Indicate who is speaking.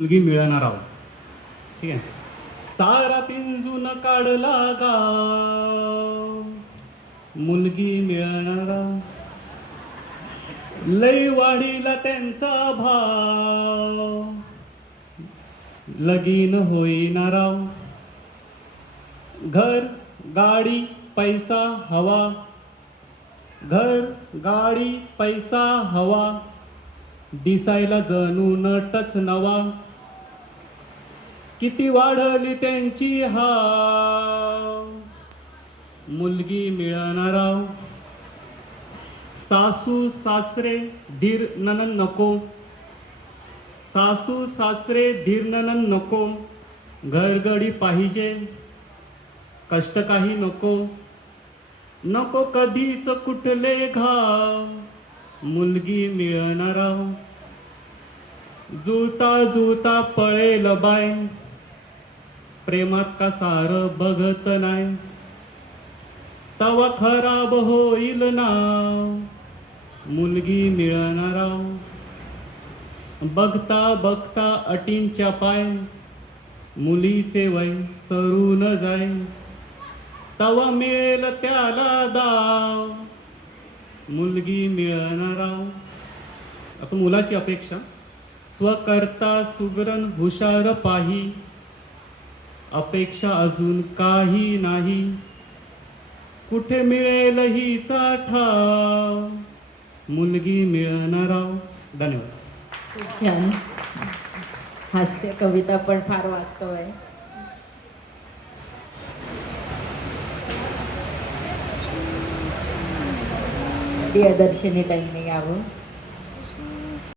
Speaker 1: मुलगी मिळणार आहोत. ठीक आहे? सारा पिंजून काढला गा मुलगी मिळणार लई वाढीला त्यांचा भाव. लगीन होईना राव. घर गाडी पैसा हवा. घर गाडी पैसा हवा. दिसायला जणू नटच नवा. किती वाढली त्यांची हा मुलगी मिळणार सासू सासरे धीर ननन नको. सासू सासरे धीर ननन नको. घरगडी पाहिजे. कष्ट काही नको. नको कधीच कुठले घाव. मुलगी मिळणार जुळता जुळता पळेल बाय प्रेमात का सार बघत नाही. तवा खराब होईल ना मुलगी मिळणार. बघता बघता अटींच्या पाय मुलीचे वय सरून जाय तवा मिळेल त्याला दाव मुलगी मिळणार. आता मुलाची अपेक्षा स्वकर्ता सुगरण हुशार पाही. अपेक्षा अजून काही नाही. कुठे मिळेल हिचा ठाव? मुलगी मिळणार. धन्यवाद.
Speaker 2: छान. हास्य कविता पण फार वास्तव आहे. प्रियदर्शनी ताईने यावं.